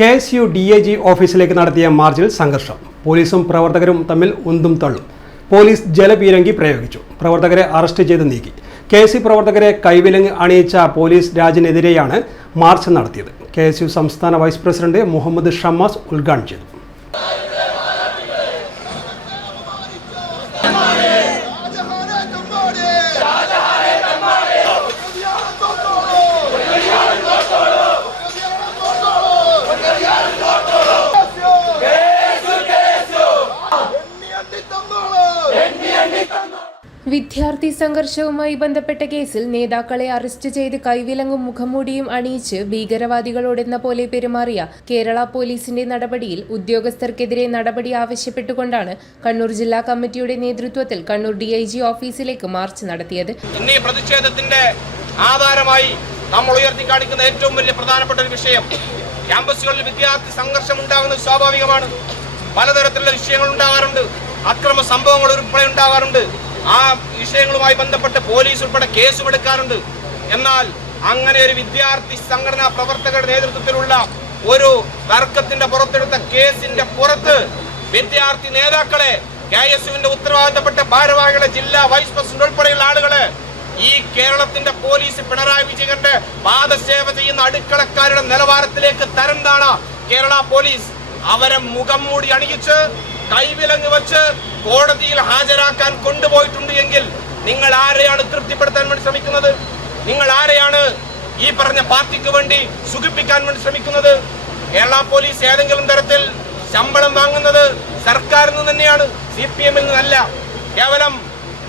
KSU DIG ഓഫീസിലേക്ക് നടത്തിയ മാർച്ചിൽ സംഘർഷം. പോലീസും പ്രവർത്തകരും തമ്മിൽ ഉന്തും തള്ളും. പോലീസ് ജലപീരങ്കി പ്രയോഗിച്ചു. പ്രവർത്തകരെ അറസ്റ്റ് ചെയ്ത് നീക്കി. KSU പ്രവർത്തകരെ കൈവിലങ്ങ് അണിയിച്ച പോലീസ് രാജിനെതിരെയാണ് മാർച്ച് നടത്തിയത്. KSU സംസ്ഥാന വൈസ് പ്രസിഡന്റ് മുഹമ്മദ് ഷമ്മാസ് ഉദ്ഘാടനം ചെയ്തു. വിദ്യാർത്ഥി സംഘർഷവുമായി ബന്ധപ്പെട്ട കേസിൽ നേതാക്കളെ അറസ്റ്റ് ചെയ്ത് കൈവിലങ്ങും മുഖംമൂടിയും അണിയിച്ച് ഭീകരവാദികളോടെന്ന പോലെ പെരുമാറിയ കേരള പോലീസിന്റെ നടപടിയിൽ ഉദ്യോഗസ്ഥർക്കെതിരെ നടപടി ആവശ്യപ്പെട്ടുകൊണ്ടാണ് കണ്ണൂർ ജില്ലാ കമ്മിറ്റിയുടെ നേതൃത്വത്തിൽ കണ്ണൂർ DIG ഓഫീസിലേക്ക് മാർച്ച് നടത്തിയത്. ഈ പ്രതിഷേധത്തിന്റെ ആധാരമായി നമ്മൾ ഉയർത്തിക്കാണിക്കുന്ന ഏറ്റവും വലിയ പ്രധാനപ്പെട്ട ഒരു വിഷയം, ക്യാമ്പസുകളിൽ വിദ്യാർത്ഥി സംഘർഷം ഉണ്ടാകുന്നത് സ്വാഭാവികമാണ്. പലതരത്തിലുള്ള വിഷയങ്ങൾ ഉണ്ടാകാറുണ്ട്, അക്രമ സംഭവങ്ങൾ ഉൾപ്പെടെ ഉണ്ടാകാറുണ്ട്. ആ വിഷയങ്ങളുമായി ബന്ധപ്പെട്ട് പോലീസ് ഉൾപ്പെടെ കേസും എടുക്കാറുണ്ട്. എന്നാൽ അങ്ങനെ ഒരു വിദ്യാർത്ഥി സംഘടനാ പ്രവർത്തകരുടെ നേതൃത്വത്തിലുള്ള ഒരു തർക്കത്തിന്റെ പുറത്തെടുത്ത കേസിന്റെ പുറത്ത് വിദ്യാർത്ഥി നേതാക്കളെ, KSUവിന്റെ ഉത്തരവാദിത്തപ്പെട്ട ഭാരവാഹികളെ, ജില്ലാ വൈസ് പ്രസിഡന്റ് ഉൾപ്പെടെയുള്ള ആളുകളെ ഈ കേരളത്തിന്റെ പോലീസ് പിണറായി വിജയന്റെ പാദസേവ ചെയ്യുന്ന അടുക്കളക്കാരുടെ നിലവാരത്തിലേക്ക് തരം താണ കേരള പോലീസ് അവരെ മുഖം മൂടി അണിയിച്ച് കൈവിലങ്ങ് വെച്ച് കോടതിയിൽ ഹാജരാക്കാൻ കൊണ്ടുപോയിട്ടുണ്ട് എങ്കിൽ നിങ്ങൾ ആരെയാണ് തൃപ്തിപ്പെടുത്താൻ വേണ്ടി ശ്രമിക്കുന്നത്? നിങ്ങൾ ആരെയാണ് ഈ പറഞ്ഞ പാർട്ടിക്ക് വേണ്ടി സുഖിപ്പിക്കാൻ വേണ്ടി ശ്രമിക്കുന്നത്? കേരള പോലീസ് ഏതെങ്കിലും തരത്തിൽ ശമ്പളം വാങ്ങുന്നത് സർക്കാരിൽ നിന്ന് തന്നെയാണ്, CPM-ൽ നിന്നല്ല. കേവലം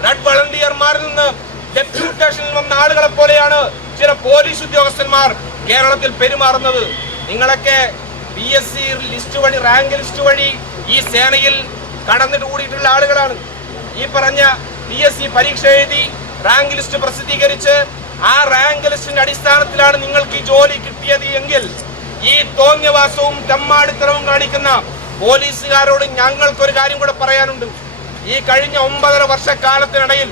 റെഡ് വളണ്ടിയർമാരിൽ നിന്ന് ഡെപ്യൂട്ടേഷനിൽ വന്ന ആളുകളെ പോലെയാണ് ചില പോലീസ് ഉദ്യോഗസ്ഥന്മാർ കേരളത്തിൽ പെരുമാറുന്നത്. നിങ്ങളൊക്കെ PSC ലിസ്റ്റ് വഴി, റാങ്ക് ലിസ്റ്റ് വഴി ഈ സേനയിൽ കടന്നിട്ട് കൂടിയിട്ടുള്ള ആളുകളാണ്. ഈ പറഞ്ഞ PSC പരീക്ഷ എഴുതി റാങ്ക് ലിസ്റ്റ് പ്രസിദ്ധീകരിച്ച് ആ റാങ്ക് ലിസ്റ്റിന്റെ അടിസ്ഥാനത്തിലാണ് നിങ്ങൾക്ക് ഈ ജോലി കിട്ടിയത് എങ്കിൽ ഈ തോന്നിയവാസവും തെമ്മാടിത്തരവും കാണിക്കുന്ന പോലീസുകാരോട് ഞങ്ങൾക്കൊരു കാര്യം കൂടെ പറയാനുണ്ട്. ഈ കഴിഞ്ഞ 9.5 വർഷക്കാലത്തിനിടയിൽ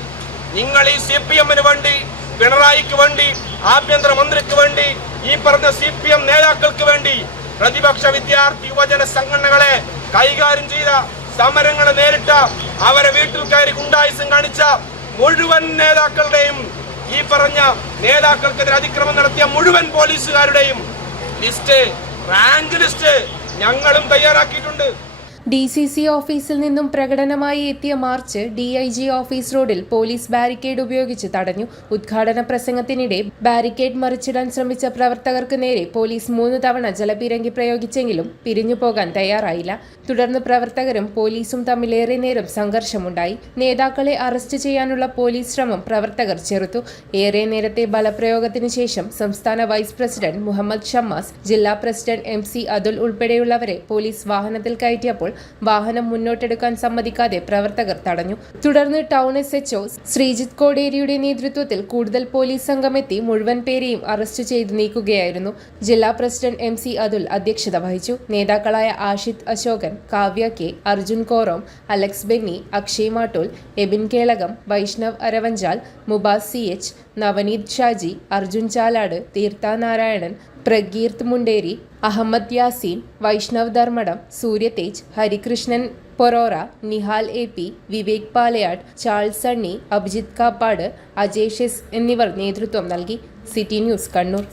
നിങ്ങൾ ഈ CPM-ന് വേണ്ടി, പിണറായിക്ക് വേണ്ടി, ആഭ്യന്തര മന്ത്രിക്ക് വേണ്ടി, ഈ പറഞ്ഞ CPM നേതാക്കൾക്ക് വേണ്ടി പ്രതിപക്ഷ വിദ്യാർത്ഥി യുവജന സംഘടനകളെ കൈകാര്യം ചെയ്ത, സമരങ്ങളെ നേരിട്ട, അവരെ വീട്ടിൽ കയറി ഗുണ്ടായിസം കാണിച്ച മുഴുവൻ നേതാക്കളുടെയും, ഈ പറഞ്ഞ നേതാക്കൾക്കെതിരെ അതിക്രമം നടത്തിയ മുഴുവൻ പോലീസുകാരുടെയും ലിസ്റ്റ്, റാങ്ക് ലിസ്റ്റ് ഞങ്ങളും തയ്യാറാക്കിയിട്ടുണ്ട്. DCC ഓഫീസിൽ നിന്നും പ്രകടനമായി എത്തിയ മാർച്ച് DIG ഓഫീസ് റോഡിൽ പോലീസ് ബാരിക്കേഡ് ഉപയോഗിച്ച് തടഞ്ഞു. ഉദ്ഘാടന പ്രസംഗത്തിനിടെ ബാരിക്കേഡ് മറിച്ചിടാൻ ശ്രമിച്ച പ്രവർത്തകർക്ക് നേരെ പോലീസ് 3 തവണ ജലപീരങ്കി പ്രയോഗിച്ചെങ്കിലും പിരിഞ്ഞു പോകാൻ തയ്യാറായില്ല. തുടർന്ന് പ്രവർത്തകരും പോലീസും തമ്മിലേറെ നേരം സംഘർഷമുണ്ടായി. നേതാക്കളെ അറസ്റ്റ് ചെയ്യാനുള്ള പോലീസ് ശ്രമം പ്രവർത്തകർ ചെറുത്തു. ഏറെ നേരത്തെ ബലപ്രയോഗത്തിന് ശേഷം സംസ്ഥാന വൈസ് പ്രസിഡന്റ് മുഹമ്മദ് ഷമ്മാസ്, ജില്ലാ പ്രസിഡന്റ് MC അതുൽ ഉൾപ്പെടെയുള്ളവരെ പോലീസ് വാഹനത്തിൽ കയറ്റിയപ്പോൾ വാഹനം മുന്നോട്ടെടുക്കാൻ സമ്മതിക്കാതെ പ്രവർത്തകർ തടഞ്ഞു. തുടർന്ന് ടൗൺ SHO ശ്രീജിത്ത് കോടേരിയുടെ നേതൃത്വത്തിൽ കൂടുതൽ പോലീസ് സംഘമെത്തി മുഴുവൻ പേരെയും അറസ്റ്റ് ചെയ്തു നീക്കുകയായിരുന്നു. ജില്ലാ പ്രസിഡന്റ് MC അതുൽ അധ്യക്ഷത വഹിച്ചു. നേതാക്കളായ Ashith Ashokan, Kavya K, Arjun Korom, Alex Benny, Akshay Mattool, Abin Kelakam, Vaishnav Aravanchal, Mubas CH, Navaneeth Shaji, Arjun Chalad, Theertha Narayanan, Prakeerth Munderi, Ahammed Yaseen, Vaishnav Dharmadam, Suryathej, Harikrishnan Porora, Nihal AP, Vivek Palayad, Charles Sunny, Abhijith Kappad, Ajesh S എന്നിവർ നേതൃത്വം നൽകി. City news, Kannur.